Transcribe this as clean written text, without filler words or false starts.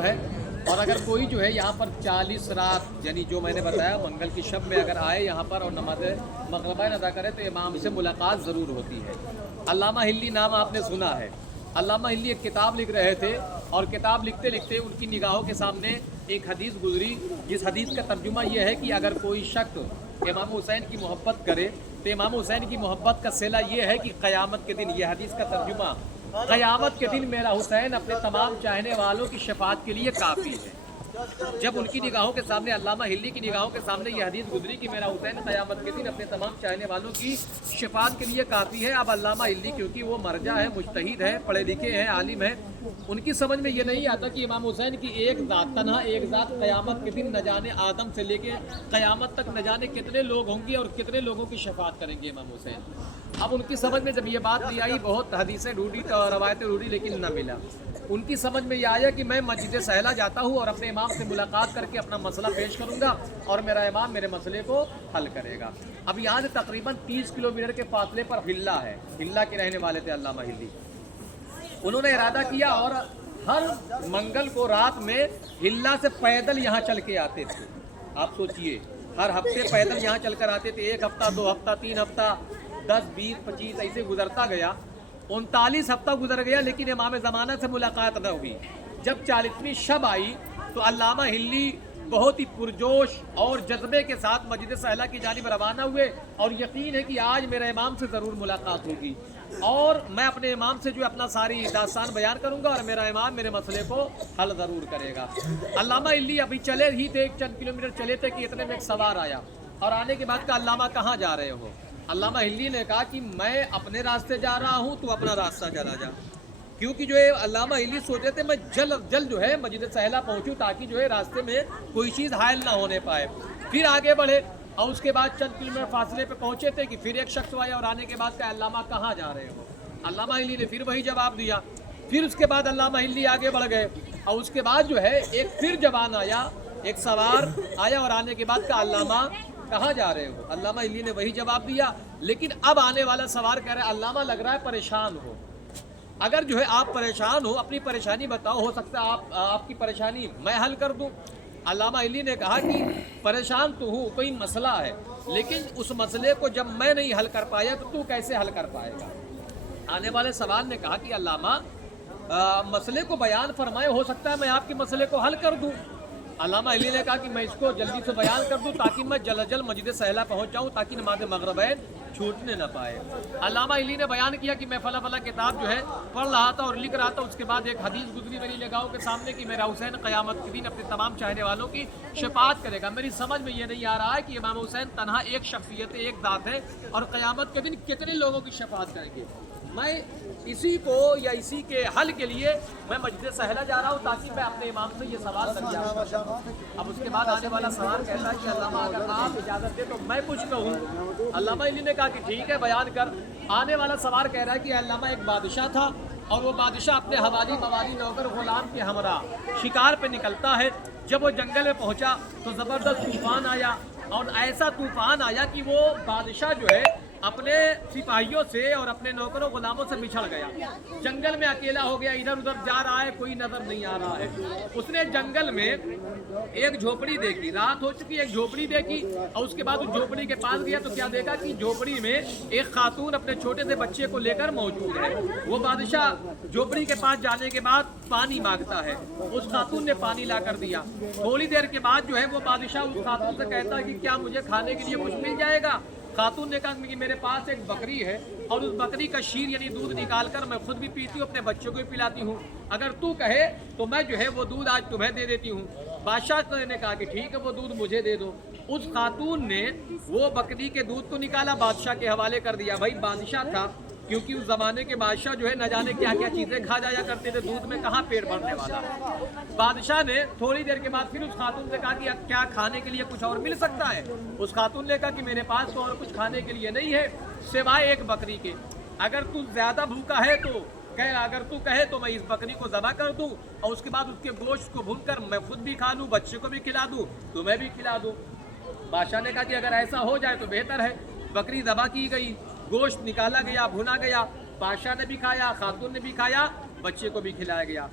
है। और अगर कोई जो है यहाँ पर 40 रात यानी जो मैंने बताया मंगल की शब में अगर आए यहाँ पर और नमाज मगरिबाइन अदा करे तो इमाम से मुलाकात ज़रूर होती है। अल्लामा हिल्ली नाम आपने सुना है। अल्लामा हिल्ली एक किताब लिख रहे थे और किताब लिखते लिखते उनकी निगाहों के सामने एक हदीस गुजरी, जिस हदीस का तर्जुमा ये है कि अगर कोई शख्स इमाम हुसैन की मोहब्बत करे तो इमाम हुसैन की मोहब्बत का सिला ये है कि क़यामत के दिन, ये हदीस का तर्जुमा, क़यामत के दिन मेरा हुसैन अपने तमाम चाहने वालों की शफाअत के लिए काफ़ी है। जब उनकी निगाहों के सामने, अल्लामा हिल्ली की निगाहों के सामने ये हदीस गुजरी कि मेरा हुसैन क़यामत के दिन अपने तमाम चाहने वालों की शफाअत के लिए काफ़ी है। अब अल्लामा हिल्ली क्योंकि वो मरजा है, मुज्तहिद है, पढ़े लिखे हैं, आलिम है, उनकी समझ में ये नहीं आता कि इमाम हुसैन की एक ज़ात, तन्हा एक ज़ात क़यामत के दिन न जाने आदम से लेके क़यामत तक न जाने कितने लोग होंगे और कितने लोगों की शफाअत करेंगे इमाम हुसैन। अब उनकी समझ में जब ये बात नहीं आई, बहुत हदीसें ढूंढी तो रवायतें ढूंढी लेकिन न मिला। उनकी समझ में ये आया कि मैं मस्जिद सहला जाता हूँ और अपने इमाम से मुलाकात करके अपना मसला पेश करूँगा और मेरा इमाम मेरे मसले को हल करेगा। अब यहाँ से तकरीबन 30 किलोमीटर के फासले पर हिल्ला है। हिल्ला के रहने वाले थे अल्लामा हिल्ली। उन्होंने इरादा किया और हर मंगल को रात में हिल्ला से पैदल यहाँ चल के आते थे। आप सोचिए, हर हफ्ते पैदल यहाँ चल कर आते थे। 1 हफ्ता, 2 हफ्ता, 3 हफ्ता, 10, 20, 25 ऐसे गुजरता गया। 39 हफ्ता गुजर गया लेकिन इमाम ज़माना से मुलाकात न हुई। जब 40वीं शब आई तो अल्लामा हिल्ली बहुत ही पुरजोश और जज्बे के साथ मस्जिद सहला की जानिब रवाना हुए और यकीन है कि आज मेरे इमाम से ज़रूर मुलाकात होगी और मैं अपने इमाम से जो अपना सारी दास्तान बयान करूंगा और मेरा इमाम मेरे मसले को हल ज़रूर करेगा। अल्लामा हिल्ली अभी चले ही थे, चंद किलोमीटर चले थे कि इतने में एक सवार आया और आने के बाद का अल्लामा कहाँ जा रहे हो? अल्लामा हिल्ली ने कहा कि मैं अपने रास्ते जा रहा हूँ, तू अपना रास्ता चला जा। क्योंकि जो है अल्लामा हिल्ली सोचे थे मैं जल्द जो है मस्जिद सहला पहुँचूँ ताकि जो है रास्ते में कोई चीज़ हायल ना होने पाए। फिर आगे बढ़े और उसके बाद चंद किलोमीटर फासले पे पहुँचे थे कि फिर एक शख्स आया और आने के बाद का अल्लामा कहाँ जा रहे हो? अल्लामा हिल्ली ने फिर वही जवाब दिया। फिर उसके बाद अल्लामा हिल्ली आगे बढ़ गए और उसके बाद जो है एक फिर जवान आया, एक सवार आया और आने के बाद का अल्लामा कहाँ जा रहे हो? अल्लामा हिल्ली ने वही जवाब दिया। लेकिन अब आने वाला सवार कह रहा है अल्लामा लग रहा है परेशान हो, अगर जो है आप परेशान हो अपनी परेशानी बताओ, हो सकता है आपकी परेशानी मैं हल कर दूं। अल्लामा हिल्ली ने कहा कि परेशान तो हूँ, कोई मसला है, लेकिन उस मसले को जब मैं नहीं हल कर पाया तो तू कैसे हल कर पाएगा? आने वाले सवाल ने कहा कि अल्लामा मसले को बयान फरमाए, हो सकता है मैं आपके मसले को हल कर दूं। अल्लामा हिल्ली ने कहा कि मैं इसको जल्दी से बयान कर दूं ताकि मैं जल्द मस्जिद सहला पहुंच जाऊं ताकि नमाज मगरिबैन छूटने न पाए। अल्लामा हिल्ली ने बयान किया कि मैं फला किताब जो है पढ़ रहा था और लिख रहा था। उसके बाद एक हदीस गुजरी मेरी निगाहों के सामने कि मेरा हुसैन क़यामत के दिन अपने तमाम चाहने वालों की शफाअत करेगा। मेरी समझ में ये नहीं आ रहा है कि इमाम हुसैन तन्हा एक शख्सियत, एक दात है और क़यामत के दिन कितने लोगों की शफाअत करेंगे। मैं इसी को या इसी के हल के लिए मैं मस्जिद सहला जा रहा हूँ ताकि मैं अपने इमाम से ये सवाल दरिया करूँ। अब उसके बाद आने वाला सवाल कहता है कि अल्लामा अगर आप इजाज़त दे तो मैं पूछता हूँ। अल्लामा हिल्ली ने कहा कि ठीक है बयान कर। आने वाला सवाल कह रहा है कि अल्लामा एक बादशाह था और वो बादशाह अपने हवाली मवाली नौकर गुलाम के हमरा शिकार पे निकलता है। जब वो जंगल में पहुँचा तो ज़बरदस्त तूफ़ान आया और ऐसा तूफ़ान आया कि वो बादशाह जो है अपने सिपाहियों से और अपने नौकरों गुलामों से बिछड़ गया। जंगल में अकेला हो गया, इधर उधर जा रहा है, कोई नजर नहीं आ रहा है। उसने जंगल में एक झोपड़ी देखी, रात हो चुकी, एक झोपड़ी देखी और उसके बाद उस झोपड़ी के पास गया तो क्या देखा कि झोपड़ी में एक खातून अपने छोटे से बच्चे को लेकर मौजूद है। वो बादशाह झोपड़ी के पास जाने के बाद पानी मांगता है, उस खातून ने पानी ला कर दिया। थोड़ी देर के बाद जो है वो बादशाह उस खातून से कहता है कि क्या मुझे खाने के लिए कुछ मिल जाएगा? खातून ने कहा कि मेरे पास एक बकरी है और उस बकरी का शीर यानी दूध निकाल कर मैं खुद भी पीती हूँ, अपने बच्चों को भी पिलाती हूँ। अगर तू कहे तो मैं जो है वो दूध आज तुम्हें दे देती हूँ। बादशाह ने कहा कि ठीक है वो दूध मुझे दे दो। उस खातून ने वो बकरी के दूध को निकाला, बादशाह के हवाले कर दिया। भाई बादशाह था क्योंकि उस ज़माने के बादशाह जो है न जाने क्या क्या चीज़ें खा जाया करते थे, दूध में कहाँ पेट भरने वाला। बादशाह ने थोड़ी देर के बाद फिर उस खातून से कहा कि क्या खाने के लिए कुछ और मिल सकता है? उस खातून ने कहा कि मेरे पास तो और कुछ खाने के लिए नहीं है सिवाय एक बकरी के। अगर तू ज़्यादा भूखा है तो अगर तू कहे तो मैं इस बकरी को ज़बह कर दूं और उसके बाद उसके गोश्त को भूनकर मैं खुद भी खा लूँ, बच्चे को भी खिला दूँ, तुम्हें भी खिला दूँ। बादशाह ने कहा कि अगर ऐसा हो जाए तो बेहतर है। बकरी ज़बह की गई, गोश्त निकाला गया, भुना गया, बादशाह ने भी खाया, खातून ने भी खाया, बच्चे को भी खिलाया गया।